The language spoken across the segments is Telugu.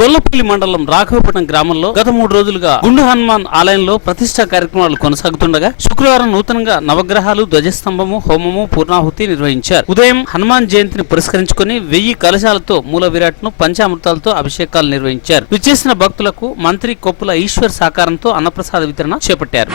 గొల్లపల్లి మండలం రాఘవపట్నం గ్రామంలో గత మూడు రోజులుగా గుండు హనుమాన్ ఆలయంలో ప్రతిష్టా కార్యక్రమాలు కొనసాగుతుండగా శుక్రవారం నూతనంగా నవగ్రహాలు ధ్వజస్తంభము హోమము పూర్ణాహుతి నిర్వహించారు. ఉదయం హనుమాన్ జయంతిని పురస్కరించుకుని వెయ్యి కలశాలతో మూల విరాట్ను పంచామృతాలతో అభిషేకాలు నిర్వహించారు. విచ్చేసిన భక్తులకు మంత్రి కొప్పుల ఈశ్వర్ సహకారంతో అన్నప్రసాద వితరణ చేపట్టారు.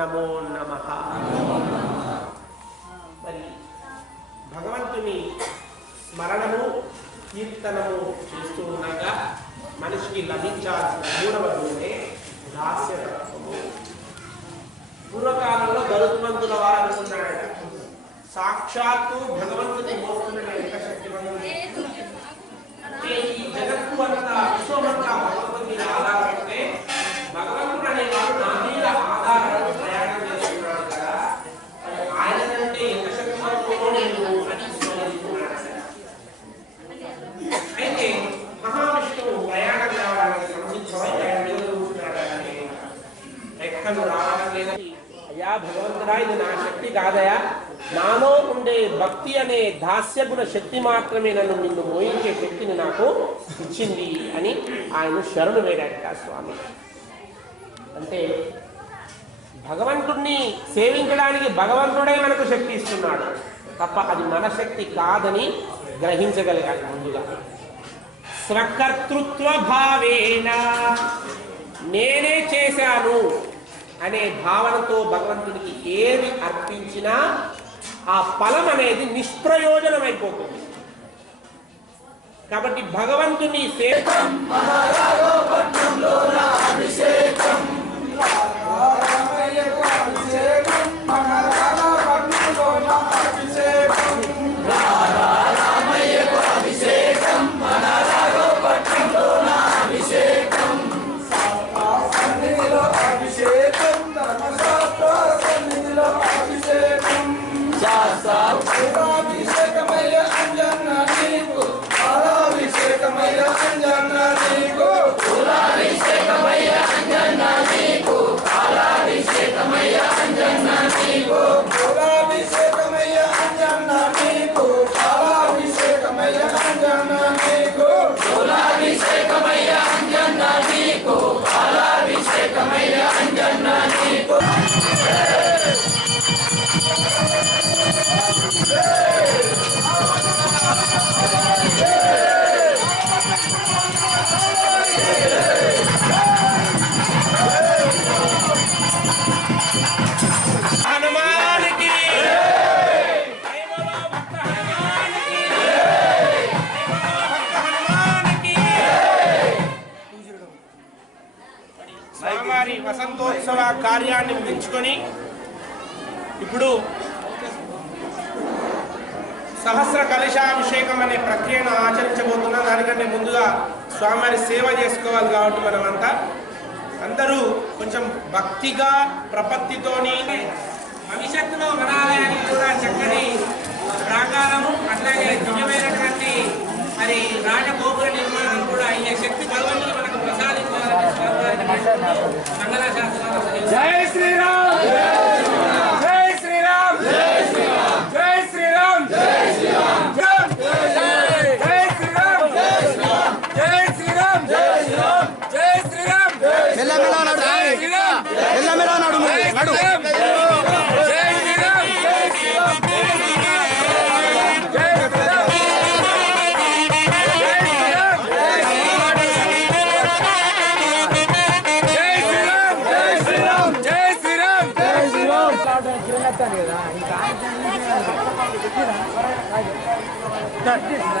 నమో నమ. మరి భగవంతుని స్మరణము కీర్తనము చేస్తూ ఉండగా మనిషికి లభించాల్సిన మూడవ గుణమే దాస్యతత్వము పూర్వకాలంలో గరుత్మంతుల వారు అనుకున్నాడట సాక్షాత్తు భగవంతుని మోస్తున్న ఎంత శక్తివంతుడు అంటే ఈ జగత్తు అంతా విశ్వమంతా భక్తి అనే దాస్యగుణ శక్తి మాత్రమే నన్ను నిన్ను మోయించే శక్తిని నాకు ఇచ్చింది అని ఆయన శరణు వేడాట స్వామి. అంటే భగవంతుణ్ణి సేవించడానికి భగవంతుడే మనకు శక్తి ఇస్తున్నాడు. తప్ప అది మన శక్తి కాదని గ్రహించగలిగాలి ముందుగా. స్వకర్తృత్వ భావేన నేనే చేశాను అనే భావనతో భగవంతుడికి ఏది అర్పించినా ఆ ఫలం అనేది నిష్ప్రయోజనం అయిపోతుంది కాబట్టి భగవంతుని సేవ వారి వసంతోత్సవ కార్యాన్ని ముగించుకొని ఇప్పుడు సహస్ర కలశాభిషేకం అనే ప్రక్రియను ఆచరించబోతున్నాం దానికంటే ముందుగా స్వామివారి సేవ చేసుకోవాలి కాబట్టి మనమంతా అందరూ కొంచెం భక్తిగా ప్రపత్తితోని భవిష్యత్తులో మన కూడా చక్కని ప్రాకారము అట్లాగే దివ్యమైనటువంటి మరి రాజగోపుర నిర్మాణం కూడా అయ్యే శక్తి భగవంతుడు మనకు ప్రసాదించాలని స్వామివారికి जय श्री 这里的你赶紧进来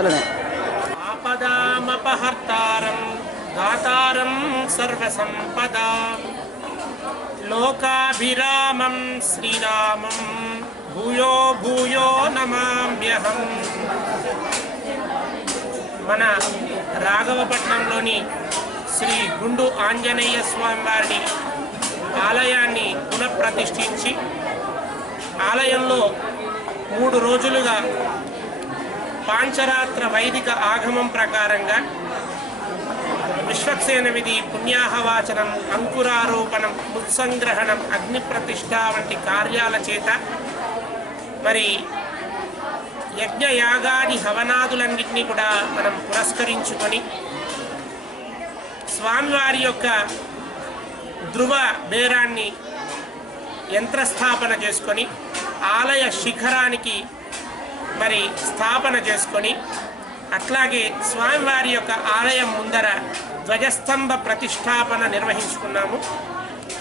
చేయాలని. ఆపదామపహర్తారం దాతారం సర్వసంపదాం. లోకాభిరామం శ్రీరామం భూయో భూయో నమామ్యహం. మన రాఘవపట్నంలోని శ్రీ గుండు ఆంజనేయ స్వామి వారిని ఆలయాన్ని పునఃప్రతిష్ఠించి ఆలయంలో మూడు రోజులుగా పాంచరాత్ర వైదిక ఆగమం ప్రకారంగా విశ్వక్సేన విధి పుణ్యాహవాచనం అంకురారోపణం ముత్సంగ్రహణం అగ్నిప్రతిష్ట వంటి కార్యాల చేత మరి యజ్ఞ యాగాది హవనాదులన్నింటినీ కూడా మనం పురస్కరించుకొని స్వామివారి యొక్క ధృవ బేరాన్ని యంత్రస్థాపన చేసుకొని ఆలయ శిఖరానికి మరి స్థాపన చేసుకొని అట్లాగే స్వామివారి యొక్క ఆలయం ముందర ధ్వజస్తంభ ప్రతిష్టాపన నిర్వహించుకున్నాము.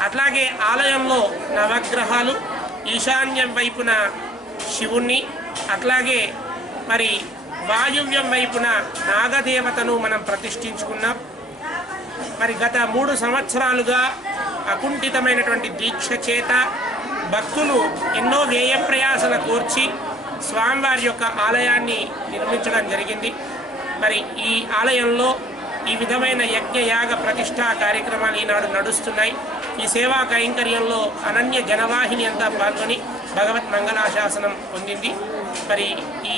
అట్లాగే ఆలయంలో నవగ్రహాలు ఈశాన్యం వైపున శివుణ్ణి అట్లాగే మరి వాయువ్యం వైపున నాగదేవతను మనం ప్రతిష్ఠించుకున్నాం. మరి గత మూడు సంవత్సరాలుగా అకుంఠితమైనటువంటి దీక్ష చేత భక్తులు ఎన్నో వ్యయ ప్రయాసల కోర్చి స్వామివారి యొక్క ఆలయాన్ని నిర్మించడం జరిగింది. మరి ఈ ఆలయంలో ఈ విధమైన యజ్ఞ యాగ ప్రతిష్టా కార్యక్రమాలు ఈనాడు నడుస్తున్నాయి. ఈ సేవా కైంకర్యంలో అనన్య జనవాహిని అంతా పాల్గొని భగవత్ మంగళాశాసనం పొందింది. మరి ఈ